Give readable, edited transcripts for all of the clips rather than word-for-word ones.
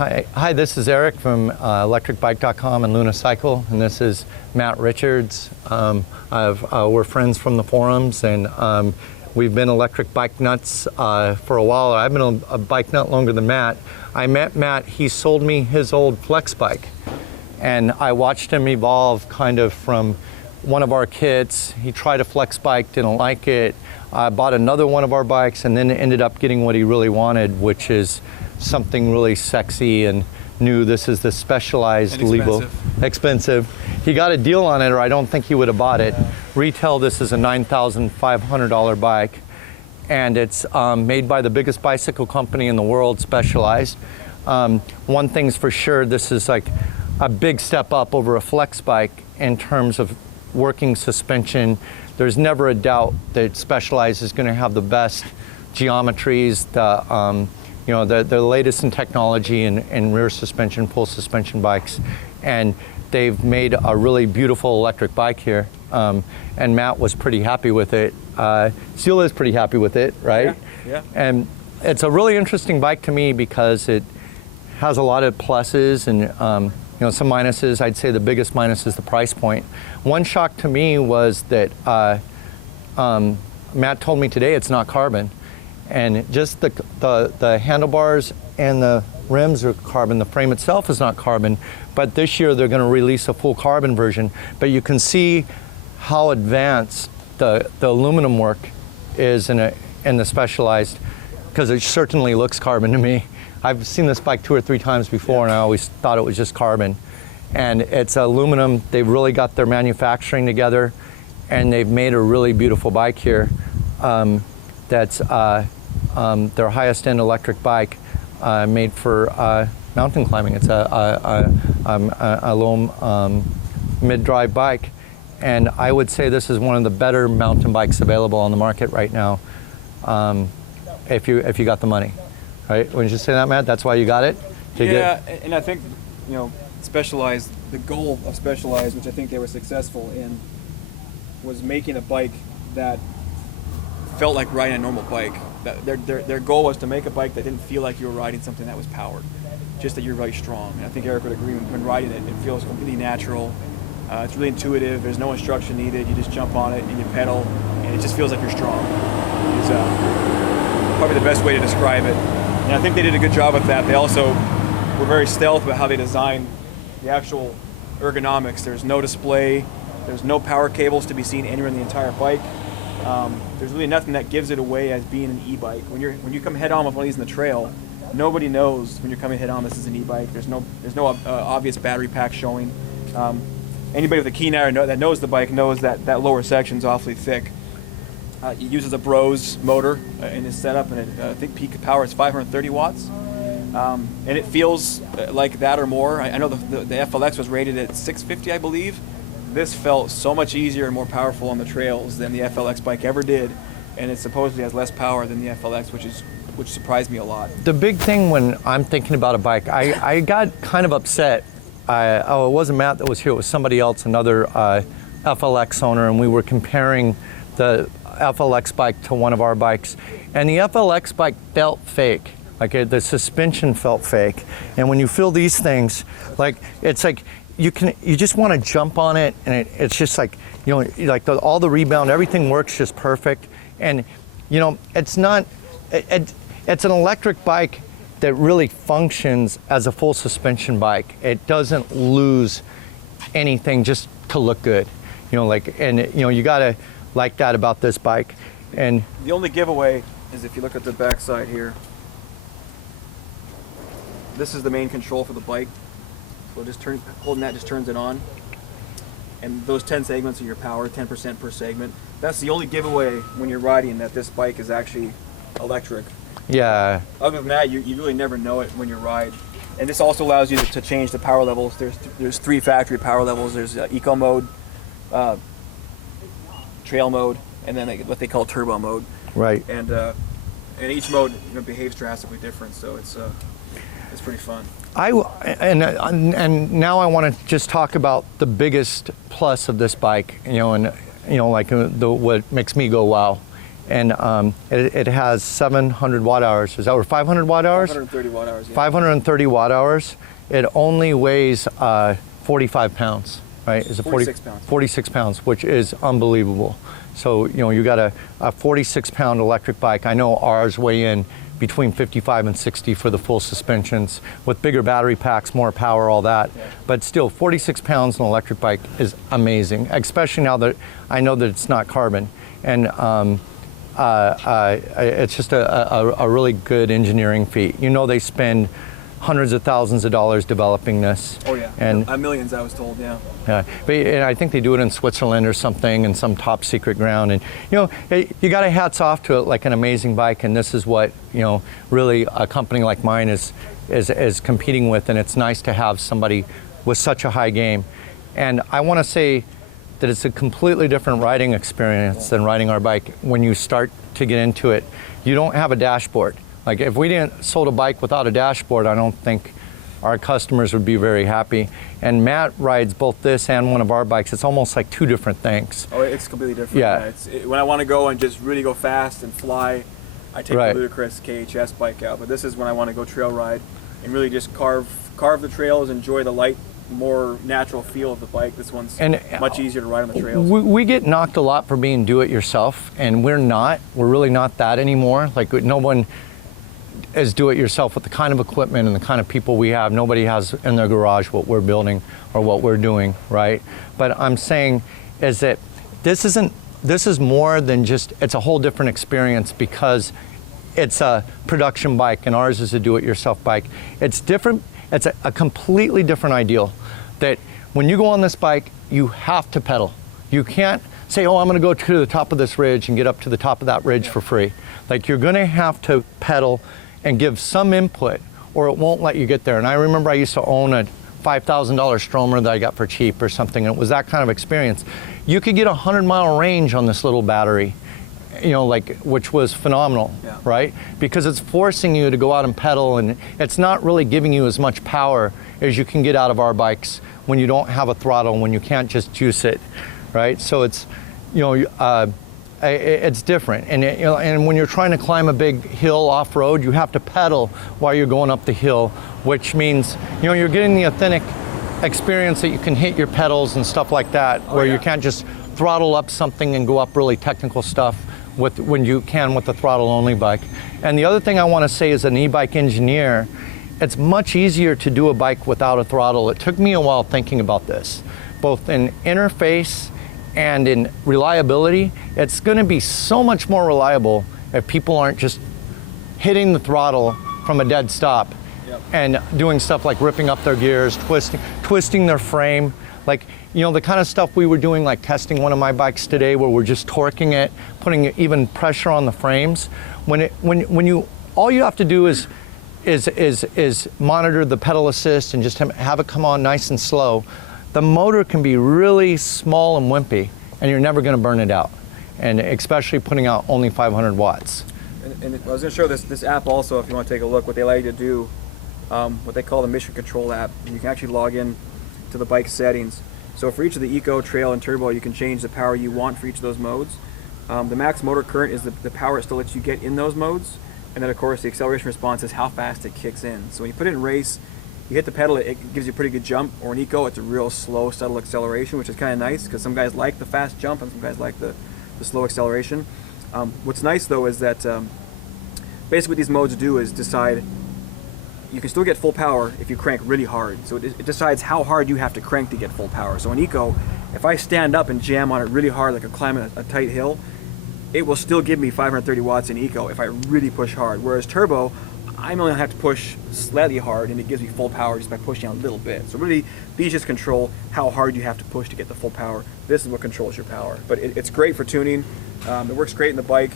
Hi, this is Eric from electricbike.com and Luna Cycle, and this is Matt Richards. We're friends from the forums, and we've been electric bike nuts for a while. I've been a bike nut longer than Matt. I met Matt, he sold me his old flex bike, and I watched him evolve kind of from one of our kits. He tried a flex bike, didn't like it. I bought another one of our bikes, and then ended up getting what he really wanted, which is something really sexy and new. This is the Specialized Levo. Expensive. He got a deal on it, or I don't think he would have bought it. Retail, this is a $9,500 bike, and it's made by the biggest bicycle company in the world, Specialized. One thing's for sure, this is like a big step up over a flex bike in terms of working suspension. There's never a doubt that Specialized is going to have the best geometries, the latest in technology in rear suspension, full suspension bikes, and they've made a really beautiful electric bike here. And Matt was pretty happy with it. Still is pretty happy with it, right? Yeah. And it's a really interesting bike to me because it has a lot of pluses and some minuses. I'd say the biggest minus is the price point. One shock to me was that Matt told me today it's not carbon. And just the handlebars and the rims are carbon. The frame itself is not carbon. But this year they're going to release a full carbon version. But you can see how advanced the aluminum work is in the Specialized, because it certainly looks carbon to me. I've seen this bike 2 or 3 times before, and I always thought it was just carbon. And it's aluminum. They've really got their manufacturing together, and they've made a really beautiful bike here. That's their highest end electric bike made for mountain climbing. It's a low mid-drive bike, and I would say this is one of the better mountain bikes available on the market right now, if you got the money, right? Wouldn't you say that, Matt? That's why you got it? And I think Specialized, the goal of Specialized, which I think they were successful in, was making a bike that felt like riding a normal bike. Their goal was to make a bike that didn't feel like you were riding something that was powered, just that you're really strong. And I think Eric would agree, when riding it, it feels completely natural. It's really intuitive. There's no instruction needed. You just jump on it and you pedal, and it just feels like you're strong. It's probably the best way to describe it. And I think they did a good job with that. They also were very stealth about how they designed the actual ergonomics. There's no display. There's no power cables to be seen anywhere in the entire bike. There's really nothing that gives it away as being an e-bike. When you come head on with one of these in the trail, nobody knows when you're coming head on this is an e-bike. There's no obvious battery pack showing. Anybody with a keen eye that knows the bike knows that lower section's awfully thick. It uses a Bros motor in this setup, and I think peak power is 530 watts. And it feels like that or more. I know the FLX was rated at 650, I believe. This felt so much easier and more powerful on the trails than the FLX bike ever did, and it supposedly has less power than the FLX, which surprised me a lot. The big thing when I'm thinking about a bike, I got kind of upset. It wasn't Matt that was here, it was somebody else, another FLX owner, and we were comparing the FLX bike to one of our bikes, and the FLX bike felt fake. Like the suspension felt fake. And when you feel these things, it's like you just want to jump on it, and it's just like, all the rebound, everything works just perfect. And it's not, it's an electric bike that really functions as a full suspension bike. It doesn't lose anything just to look good. You gotta like that about this bike. And the only giveaway is if you look at the back side here. This is the main control for the bike. So holding that just turns it on. And those 10 segments are your power, 10% per segment. That's the only giveaway when you're riding that this bike is actually electric. Yeah. Other than that, you really never know it when you ride. And this also allows you to change the power levels. There's 3 factory power levels. There's eco mode, trail mode, and then what they call turbo mode. Right. And each mode behaves drastically different, so it's pretty fun. And now I want to just talk about the biggest plus of this bike, what makes me go wow. and it has 700 watt hours. Is that or 500 watt hours? 530 watt hours. Yeah. 530 watt hours. It only weighs 45 pounds, right? Is it 46 pounds. 46 pounds, which is unbelievable. So, you know, you got a 46 pound electric bike. I know ours weigh in between 55 and 60 for the full suspensions with bigger battery packs, more power, all that. Yeah. But still, 46 pounds on an electric bike is amazing, especially now that I know that it's not carbon. And it's just a really good engineering feat. You know, they spend hundreds of thousands of dollars developing this. Oh yeah, and millions, I was told. Yeah. Yeah, but and I think they do it in Switzerland or something, in some top secret ground. And you know, you got to hats off to it, like an amazing bike. And this is what, you know, really a company like mine is competing with. And it's nice to have somebody with such a high game. And I want to say that it's a completely different riding experience than riding our bike. When you start to get into it, you don't have a dashboard. Like if we didn't sold a bike without a dashboard, I don't think our customers would be very happy. And Matt rides both this and one of our bikes. It's almost like two different things. Oh, it's completely different. Yeah. When I want to go and just really go fast and fly, I take Right. the ludicrous KHS bike out. But this is when I want to go trail ride and really just carve the trails, enjoy the light, more natural feel of the bike. This one's much easier to ride on the trails. We get knocked a lot for being do-it-yourself, and we're not. We're really not that anymore. Like no one is do-it-yourself with the kind of equipment and the kind of people we have. Nobody has in their garage what we're building or what we're doing, right? But I'm saying is that this is more than just, it's a whole different experience because it's a production bike and ours is a do-it-yourself bike. It's different. It's a completely different ideal that when you go on this bike, you have to pedal. You can't say, oh, I'm going to go to the top of this ridge and get up to the top of that ridge for free. Like you're going to have to pedal and give some input or it won't let you get there. And I remember I used to own a $5,000 Stromer that I got for cheap or something, and it was that kind of experience. You could get a 100-mile range on this little battery, you know, like, which was phenomenal, right? Because it's forcing you to go out and pedal, and it's not really giving you as much power as you can get out of our bikes when you don't have a throttle, when you can't just juice it, right? So it's, you know, it's different. And, you know, and when you're trying to climb a big hill off-road, you have to pedal while you're going up the hill, which means, you know, you're getting the authentic experience that you can hit your pedals and stuff like that, where you can't just throttle up something and go up really technical stuff when you can with the throttle-only bike. And the other thing I want to say as an e-bike engineer, it's much easier to do a bike without a throttle. It took me a while thinking about this, both in interface and in reliability. It's going to be so much more reliable if people aren't just hitting the throttle from a dead stop and doing stuff like ripping up their gears, twisting their frame. Like, you know, the kind of stuff we were doing, like testing one of my bikes today where we're just torquing it, putting even pressure on the frames. When you all you have to do is monitor the pedal assist and just have it come on nice and slow. The motor can be really small and wimpy, and you're never going to burn it out, and especially putting out only 500 watts. And I was going to show this app also, if you want to take a look, what they allow you to do, what they call the mission control app. You can actually log in to the bike settings. So for each of the Eco, Trail, and Turbo, you can change the power you want for each of those modes. The max motor current is the power it still lets you get in those modes, and then of course the acceleration response is how fast it kicks in. So when you put it in race, you hit the pedal, it gives you a pretty good jump, or in Eco, it's a real slow, subtle acceleration, which is kind of nice, because some guys like the fast jump and some guys like the slow acceleration. What's nice though is that basically what these modes do is decide, you can still get full power if you crank really hard. So it decides how hard you have to crank to get full power. So in Eco, if I stand up and jam on it really hard, like I'm climbing a tight hill, it will still give me 530 watts in Eco if I really push hard. Whereas Turbo, I only have to push slightly hard and it gives me full power just by pushing a little bit. So really, these just control how hard you have to push to get the full power. This is what controls your power. But it's great for tuning. It works great in the bike.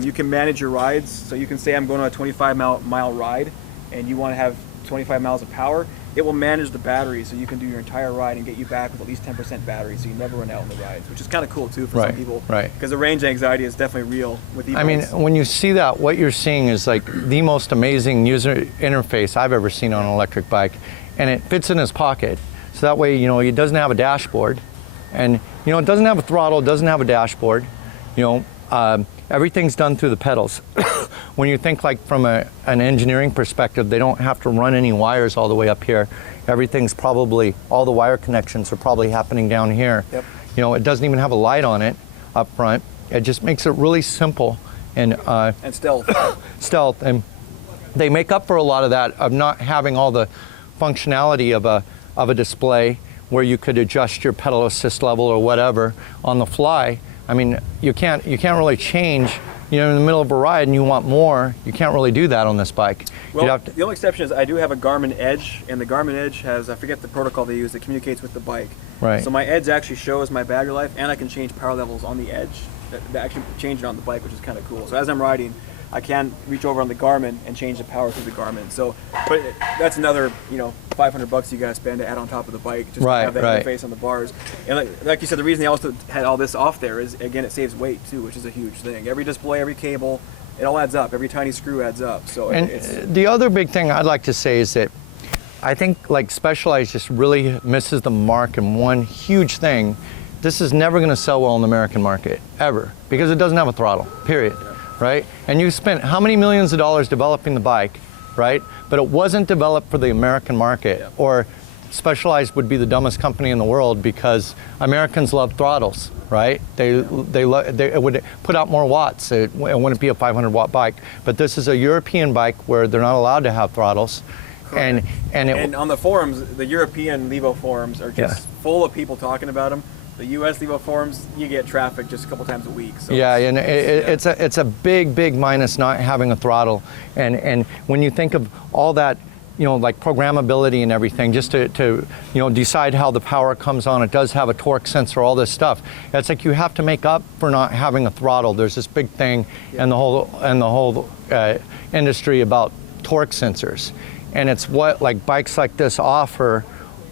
You can manage your rides. So you can say I'm going on a 25-mile ride and you want to have 25 miles of power. It will manage the battery so you can do your entire ride and get you back with at least 10% battery, so you never run out on the rides, which is kind of cool too for some people. Right. Because the range anxiety is definitely real with e-bikes. I mean, when you see that, what you're seeing is like the most amazing user interface I've ever seen on an electric bike, and it fits in his pocket. So that way, you know, he doesn't have a dashboard, and you know, it doesn't have a throttle, it doesn't have a dashboard. You know, everything's done through the pedals. When you think like from an engineering perspective, they don't have to run any wires all the way up here. Everything's probably, all the wire connections are probably happening down here. Yep. You know, it doesn't even have a light on it up front. It just makes it really simple and stealth. stealth. And they make up for a lot of that of not having all the functionality of a display where you could adjust your pedal assist level or whatever on the fly. I mean, you can't really change. You know, in the middle of a ride and you want more, you can't really do that on this bike. Well, the only exception is I do have a Garmin Edge, and the Garmin Edge has, I forget the protocol they use that communicates with the bike. Right. So my Edge actually shows my battery life, and I can change power levels on the Edge. That actually change it on the bike, which is kind of cool. So as I'm riding, I can reach over on the Garmin and change the power through the Garmin. So, but that's another, $500 you guys spend to add on top of the bike just to have that interface on the bars. And like you said, the reason they also had all this off there is, again, it saves weight too, which is a huge thing. Every display, every cable, it all adds up. Every tiny screw adds up. So the other big thing I'd like to say is that I think like Specialized just really misses the mark in one huge thing. This is never going to sell well in the American market, ever, because it doesn't have a throttle, period. Yeah. Right? And you spent how many millions of dollars developing the bike, right? But it wasn't developed for the American market. Yeah. Or Specialized would be the dumbest company in the world because Americans love throttles, right? They would put out more watts. It wouldn't be a 500-watt bike. But this is a European bike where they're not allowed to have throttles. And on the forums, the European Levo forums are just full of people talking about them. The U.S. Levo forums, you get traffic just a couple times a week. So it's a big minus not having a throttle. And when you think of all that, like programmability and everything, just to decide how the power comes on, it does have a torque sensor, all this stuff. It's like you have to make up for not having a throttle. There's this big thing in the whole industry about torque sensors, and it's what like bikes like this offer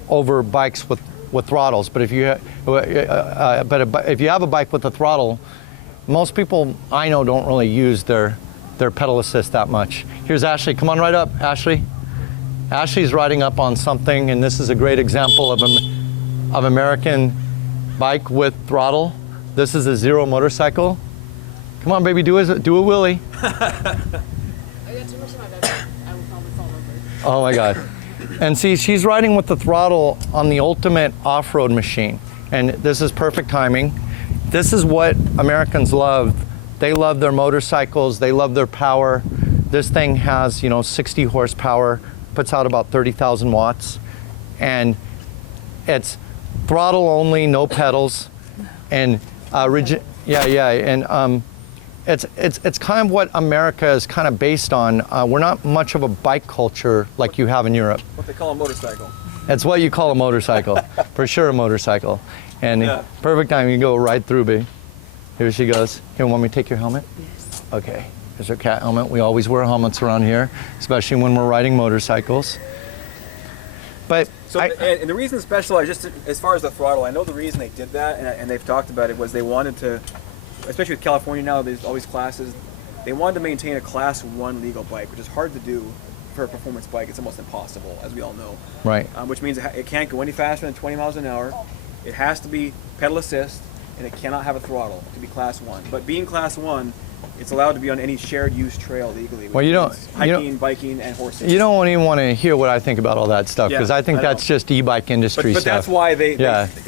over bikes with throttles. But if you have a bike with a throttle, most people I know don't really use their pedal assist that much. Here's Ashley. Come on right up, Ashley. Ashley's riding up on something, and this is a great example of American bike with throttle. This is a Zero motorcycle. Come on, baby, do a wheelie. I got too much in my bed. I will probably fall over. Oh my God. And see, she's riding with the throttle on the ultimate off-road machine. And this is perfect timing. This is what Americans love. They love their motorcycles. They love their power. This thing has, 60 horsepower, puts out about 30,000 watts. And it's throttle only, no pedals. And it's kind of what America is kind of based on. We're not much of a bike culture like you have in Europe. What they call a motorcycle. It's what you call a motorcycle, for sure a motorcycle. And perfect time, you can go right through, B. Here she goes. Here, want me to take your helmet? Yes. Okay, here's her cat helmet. We always wear helmets around here, especially when we're riding motorcycles. But and the reason Specialized, just as far as the throttle, I know the reason they did that, and they've talked about it, was they wanted to, especially with California now, there's all these classes, they wanted to maintain a Class 1 legal bike, which is hard to do for a performance bike. It's almost impossible, as we all know. Right. Which means it can't go any faster than 20 miles an hour. It has to be pedal assist, and it cannot have a throttle to be Class 1. But being Class 1, it's allowed to be on any shared use trail legally. Well, hiking, biking, and horses. You don't even want to hear what I think about all that stuff, because I think that's just e-bike industry stuff. But that's why they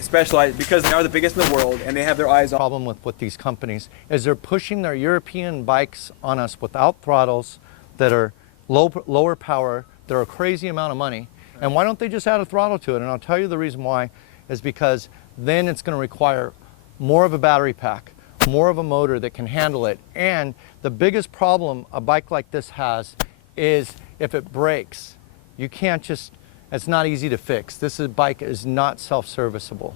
specialize, because they are the biggest in the world, and they have their eyes on. The problem with these companies is they're pushing their European bikes on us without throttles that are lower power, that are a crazy amount of money. And why don't they just add a throttle to it? And I'll tell you the reason why is because then it's going to require more of a battery pack, more of a motor that can handle it. And the biggest problem a bike like this has is if it breaks, you can't just, it's not easy to fix. Bike is not self-serviceable,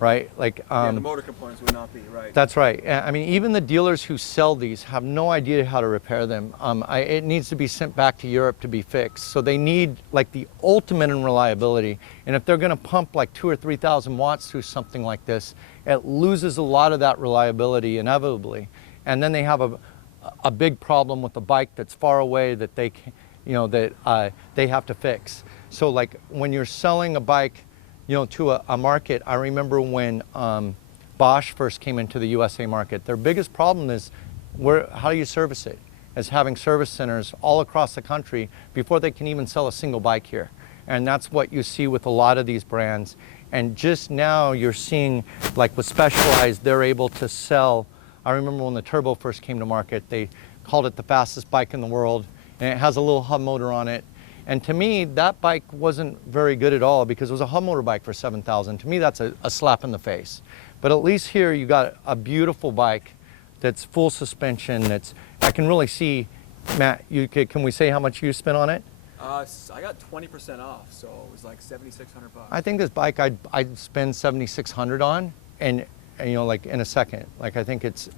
right? Like the motor components would not be, right? That's right. I mean, even the dealers who sell these have no idea how to repair them. It needs to be sent back to Europe to be fixed. So they need like the ultimate in reliability. And if they're going to pump like 2,000 or 3,000 watts through something like this, it loses a lot of that reliability inevitably. And then they have a big problem with the bike that's far away that they have to fix. So like when you're selling a bike, to a market, I remember when Bosch first came into the USA market, their biggest problem is how do you service it? As having service centers all across the country before they can even sell a single bike here. And that's what you see with a lot of these brands. And just now you're seeing, like with Specialized, they're able to sell. I remember when the Turbo first came to market, they called it the fastest bike in the world, and it has a little hub motor on it. And to me, that bike wasn't very good at all because it was a hub motor bike for $7,000. To me, that's a slap in the face. But at least here you got a beautiful bike that's full suspension. I can really see, Matt. Can we say how much you spent on it? I got 20% off, so it was like $7,600. I think this bike I'd spend $7,600 on, and you know, like in a second. Like I think it's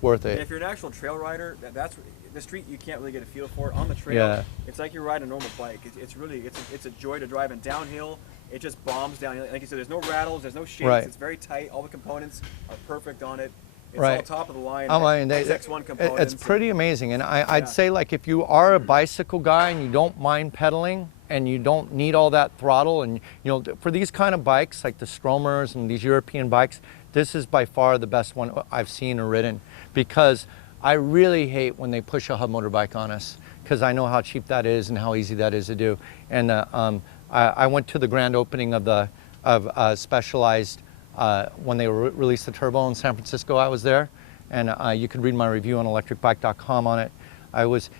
worth it. And if you're an actual trail rider, that's the street you can't really get a feel for. On the trail, Yeah. it's like you're riding a normal bike. It's a joy to drive, and downhill, it just bombs downhill. Like you said, there's no rattles, there's no shakes. Right. It's very tight. All the components are perfect on it. It's Right. all top of the line. X1 components. It's pretty amazing, and I'd say, like, if you are a bicycle guy and you don't mind pedaling and you don't need all that throttle, and you know, for these kind of bikes like the Stromers and these European bikes, this is by far the best one I've seen or ridden, because I really hate when they push a hub motor bike on us, because I know how cheap that is and how easy that is to do. And I went to the grand opening of Specialized when they released the Turbo in San Francisco. I was there, and you could read my review on electricbike.com on it.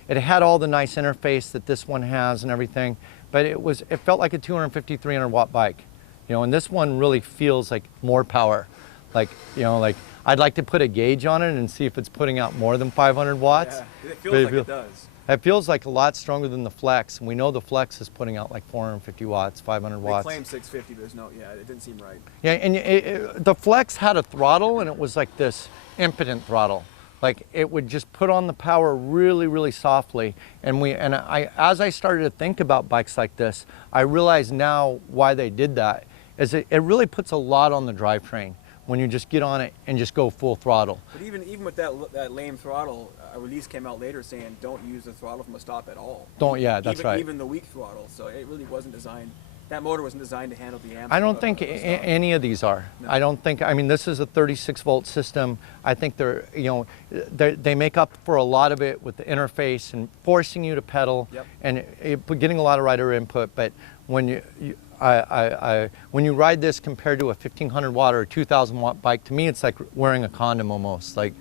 It had all the nice interface that this one has and everything, but it felt like a 250, 300 watt bike, you know. And this one really feels like more power, like, you know, like I'd like to put a gauge on it and see if it's putting out more than 500 watts. Yeah, it feels like it does. It feels like a lot stronger than the Flex, and we know the Flex is putting out like 450 watts, 500 watts. They claim 650, but it didn't seem right. Yeah, and the Flex had a throttle, and it was like this impotent throttle. Like it would just put on the power really, really softly. And as I started to think about bikes like this, I realize now why they did that. Is it really puts a lot on the drivetrain when you just get on it and just go full throttle. But even with that lame throttle, a release came out later saying don't use the throttle from a stop at all. That's right. Even the weak throttle, so it really wasn't designed. That motor wasn't designed to handle the amp. I don't think any of these are. No. I don't think. I mean, this is a 36 volt system. I think they make up for a lot of it with the interface and forcing you to pedal, yep. and getting a lot of rider input. But when you ride this compared to a 1500 watt or a 2000 watt bike, to me it's like wearing a condom almost. Like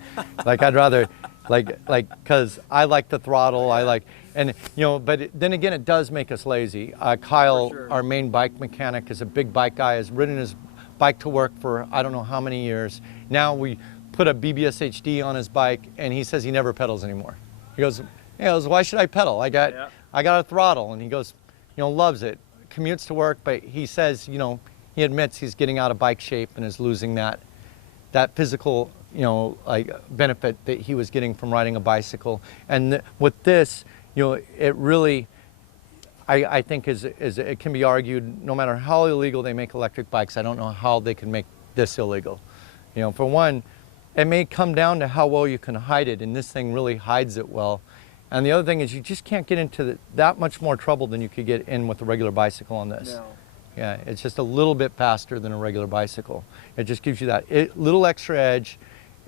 I'd rather, because I like the throttle. I like. And you know, but then again, it does make us lazy. Kyle, sure. Our main bike mechanic, is a big bike guy. Has ridden his bike to work for I don't know how many years. Now we put a BBS HD on his bike, and he says he never pedals anymore. He goes, why should I pedal? I got a throttle, and he goes, loves it. Commutes to work, but he says, he admits he's getting out of bike shape and is losing that physical, benefit that he was getting from riding a bicycle. And with this, it really, I think it can be argued, no matter how illegal they make electric bikes, I don't know how they can make this illegal. For one, it may come down to how well you can hide it, and this thing really hides it well. And the other thing is you just can't get into that much more trouble than you could get in with a regular bicycle on this. No. Yeah, it's just a little bit faster than a regular bicycle. It just gives you that little extra edge.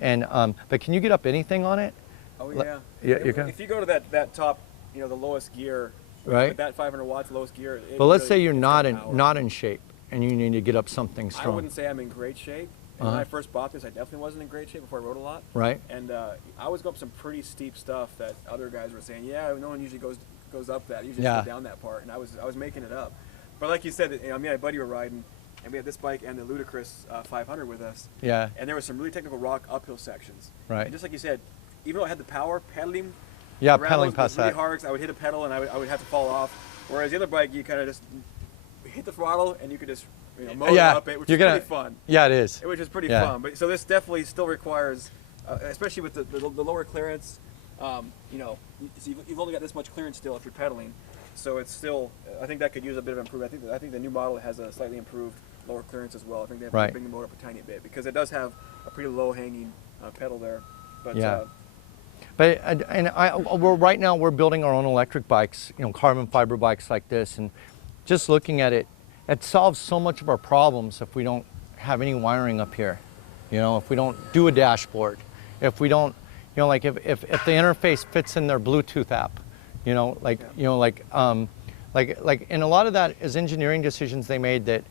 And but can you get up anything on it? Oh yeah. Yeah, you can. If you go to that top, the lowest gear, right? With that 500 watts lowest gear. But let's say you're not in shape and you need to get up something strong. I wouldn't say I'm in great shape. And when I first bought this, I definitely wasn't in great shape before I rode a lot. Right. And I was going up some pretty steep stuff that other guys were saying, yeah, no one usually goes up that. Usually goes down that part. And I was making it up. But like you said, me and my buddy were riding, and we had this bike and the Ludicrous 500 with us. Yeah. And there was some really technical rock uphill sections. Right. And just like you said, even though I had the power, pedaling. Yeah, pedaling past really that. hard, 'cause I would hit a pedal and I would have to fall off. Whereas the other bike, you kind of just hit the throttle and you could just motor up it, which is pretty fun. Yeah, it is. Which is pretty fun. But so this definitely still requires, especially with the lower clearance. You've only got this much clearance still if you're pedaling. So it's still, I think that could use a bit of improvement. I think the new model has a slightly improved lower clearance as well. I think they have to bring the motor up a tiny bit because it does have a pretty low hanging pedal there. But right now we're building our own electric bikes, carbon fiber bikes like this, and just looking at it, it solves so much of our problems if we don't have any wiring up here. If we don't do a dashboard, if we don't, know, like if the interface fits in their Bluetooth app, you know, like, you know, like, and a lot of that is engineering decisions they made that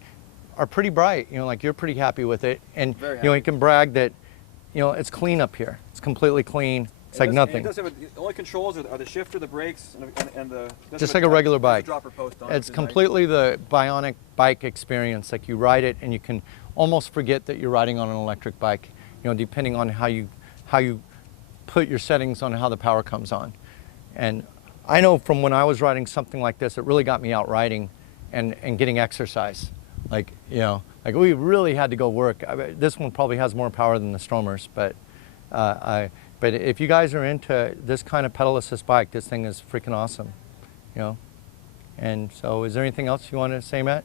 are pretty bright, you know, like you're pretty happy with it. And, you know, you can brag that, you know, it's clean up here. It's completely clean. It's like nothing. It does have the only controls are the shifter, the brakes, and the... Just like a regular bike. Dropper post on it's it, completely the bionic bike experience. Like you ride it and you can almost forget that you're riding on an electric bike, you know, depending on how you put your settings on how the power comes on. And I know from when I was riding something like this, it really got me out riding and getting exercise. Like, you know, like we really had to go work. This one probably has more power than the Stromers, but but if you guys are into this kind of pedal assist bike, this thing is freaking awesome, you know. And so, is there anything else you want to say, Matt?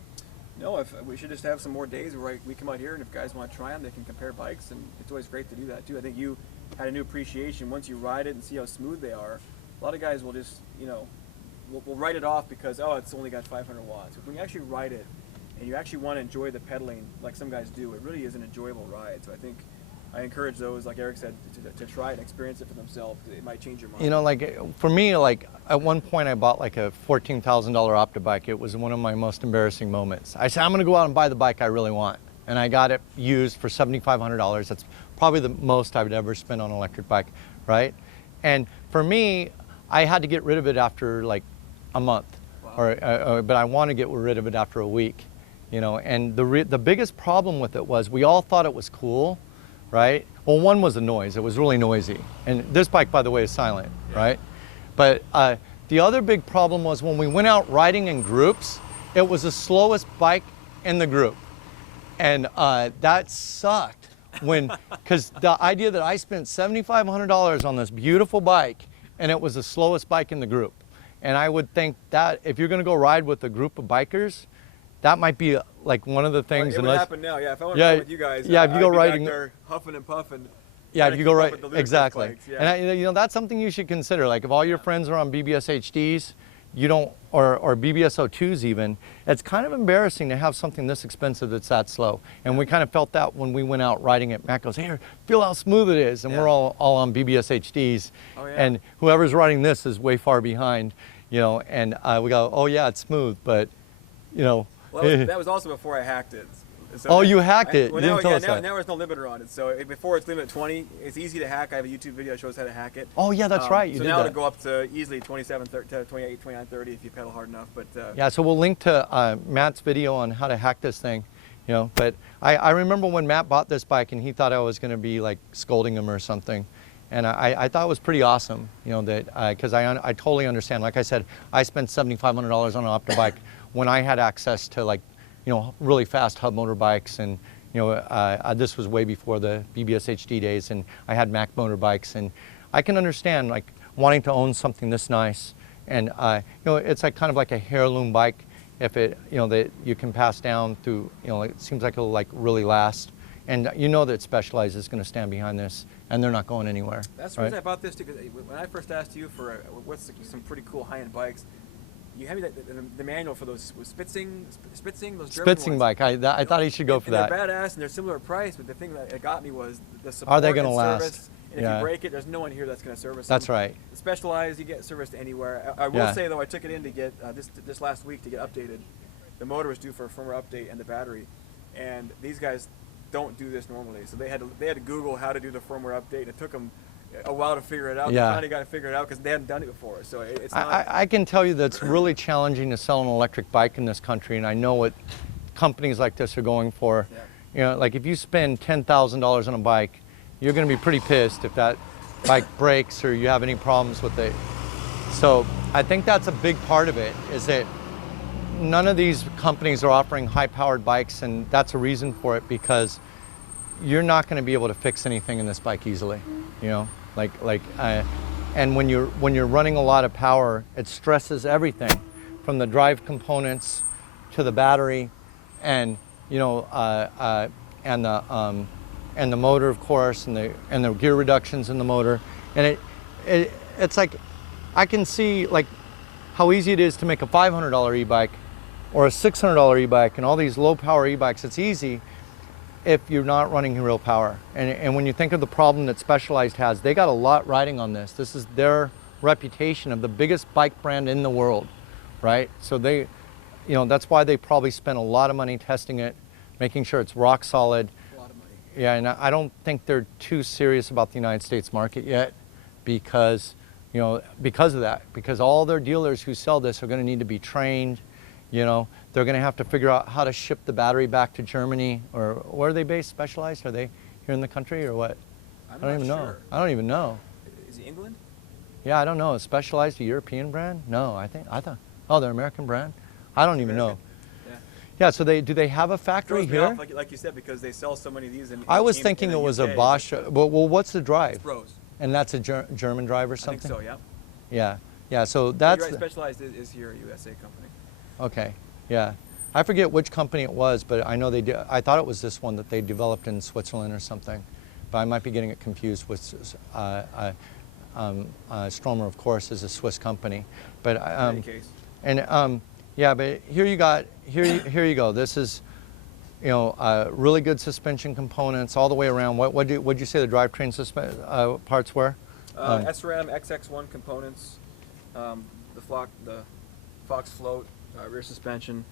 No, we should just have some more days where we come out here, and if guys want to try them, they can compare bikes, and it's always great to do that too. I think you had a new appreciation once you ride it and see how smooth they are. A lot of guys will just, you know, will write it off because, oh, it's only got 500 watts. But when you actually ride it and you actually want to enjoy the pedaling like some guys do, it really is an enjoyable ride. So I think I encourage those, like Eric said, to try it and experience it for themselves. It might change your mind. You know, like for me, like at one point I bought like a $14,000 Opta bike. It was one of my most embarrassing moments. I said, I'm going to go out and buy the bike I really want. And I got it used for $7,500. That's probably the most I would ever spend on an electric bike, right? And for me, I had to get rid of it after like a month, wow. But I want to get rid of it after a week, you know. And the biggest problem with it was we all thought it was cool, right? Well, one was the noise. It was really noisy. And this bike, by the way, is silent, yeah. Right? But the other big problem was when we went out riding in groups, it was the slowest bike in the group. And that sucked because the idea that I spent $7,500 on this beautiful bike and it was the slowest bike in the group. And I would think that if you're going to go ride with a group of bikers, that might be like one of the things. It would happen now, yeah. If I went to ride with you guys, yeah, if you go riding, back there huffing and puffing. Yeah, if you go right, exactly. Bikes, yeah. And you know, that's something you should consider. Like if all your friends are on BBS HDs, you don't, or BBS O2s even, it's kind of embarrassing to have something this expensive that's that slow. And we kind of felt that when we went out riding it. Matt goes, "Here, feel how smooth it is." And we're all on BBS HDs. Oh, yeah. And whoever's riding this is way far behind, you know, and we go, "Oh yeah, it's smooth," but, you know. Well, that was also before I hacked it. So oh, you hacked it? Well, you didn't tell us that. Now there's no limiter on it. So before it's limited at 20, it's easy to hack. I have a YouTube video that shows how to hack it. Oh yeah, that's right. You so did now that. it'll go up to easily 27, 28, 29, 30 if you pedal hard enough. But yeah, so we'll link to Matt's video on how to hack this thing, you know. But I remember when Matt bought this bike and he thought I was going to be like scolding him or something, and I thought it was pretty awesome, you know, that because I totally understand. Like I said, I spent $7,500 on an Opta bike when I had access to like, you know, really fast hub motor bikes, and you know, this was way before the BBS HD days, and I had Mac motor bikes, and I can understand like wanting to own something this nice, and you know, it's like kind of like a heirloom bike. If it, you know, that you can pass down through, you know, it seems like it'll like really last, and you know that Specialized is going to stand behind this, and they're not going anywhere. That's the reason I bought this too. Because when I first asked you for what's some pretty cool high-end bikes. You had me the manual for those Spitzing, those German Spitzing ones. bike. I thought he should go for that. They're badass and they're similar price, but the thing that got me was the support. Are they going to last? Service. And if you break it, there's no one here that's going to service them. That's right. The Specialized, you get serviced anywhere. I will say though, I took it in to get this last week to get updated. The motor was due for a firmware update and the battery, and these guys don't do this normally. So they had to Google how to do the firmware update. It took them a while to figure it out. Yeah. They finally got to figure it out because they hadn't done it before. So it's not. I can tell you that it's really challenging to sell an electric bike in this country, and I know what companies like this are going for. Yeah. You know, like if you spend $10,000 on a bike, you're going to be pretty pissed if that bike breaks or you have any problems with it. So I think that's a big part of it, is that none of these companies are offering high-powered bikes, and that's a reason for it, because you're not going to be able to fix anything in this bike easily, you know. And when you're running a lot of power, it stresses everything, from the drive components to the battery, and you know, and the motor, of course, and the gear reductions in the motor, and it's like I can see like how easy it is to make a $500 e-bike or a $600 e-bike, and all these low power e-bikes. It's easy. if you're not running real power. And when you think of the problem that Specialized has, they got a lot riding on this. This is their reputation of the biggest bike brand in the world, right? So they, that's why they probably spent a lot of money testing it, making sure it's rock solid. A lot of money. Yeah, and I don't think they're too serious about the United States market yet because of that. Because all their dealers who sell this are going to need to be trained. They're going to have to figure out how to ship the battery back to Germany, or where are they based? Specialized? Are they here in the country or what? I'm I don't not even sure. know. I don't even know. Is it England? Yeah, I don't know. Is Specialized a European brand? No, I thought. Oh, they're an American brand. I don't even know. Yeah. Yeah. So do they have a factory Throws me here? off, like you said, because they sell so many of these. I was thinking it was a Bosch. Well, what's the drive? It's Bros. And that's a German drive or I think something? so. Yeah. Yeah. Yeah. So You're that's right, Specialized is here, a USA company. okay. Yeah. I forget which company it was, but I know I thought it was this one that they developed in Switzerland or something, but I might be getting it confused with Stromer, of course, is a Swiss company. But In any case. and yeah, but here you go. This is really good suspension components all the way around. What'd you say the drivetrain parts were? SRAM XX1 components, the Fox float, rear suspension,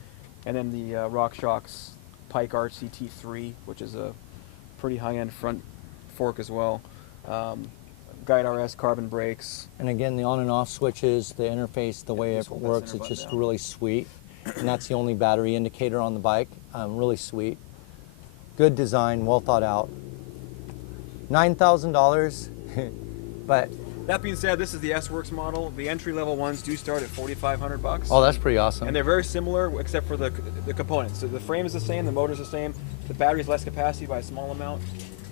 and then the RockShox Pike Arch CT3, which is a pretty high-end front fork as well. Guide RS carbon brakes. And again, the on and off switches, the interface, the way just it hold that works, center it's button just down. really sweet. And that's the only battery indicator on the bike. Really sweet. Good design, well thought out. $9,000, but That being said, this is the S-Works model. The entry-level ones do start at $4,500. oh, that's pretty awesome. And they're very similar, except for the components. So the frame is the same, the motor's the same, the battery's less capacity by a small amount.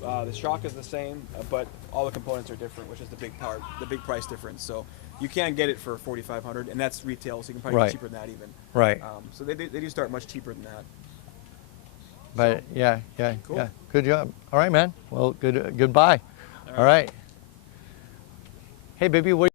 The shock is the same, but all the components are different, which is the big part, the big price difference. So you can get it for $4,500, and that's retail, so you can probably Right. get cheaper than that even. Right. So they do start much cheaper than that. But yeah, Cool. yeah. Good job. All right, man. Well, goodbye. All right. Hey, baby, what